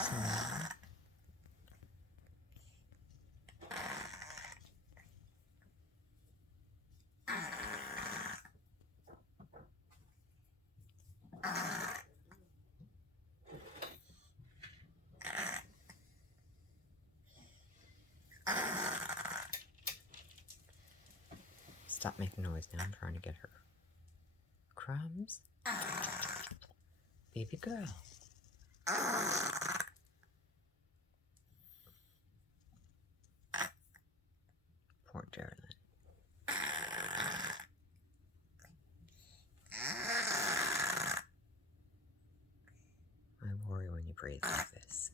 Smile. Stop making noise now. I'm trying to get her. Crumbs? Baby girl. Poor Geraldine. I worry when you breathe like this.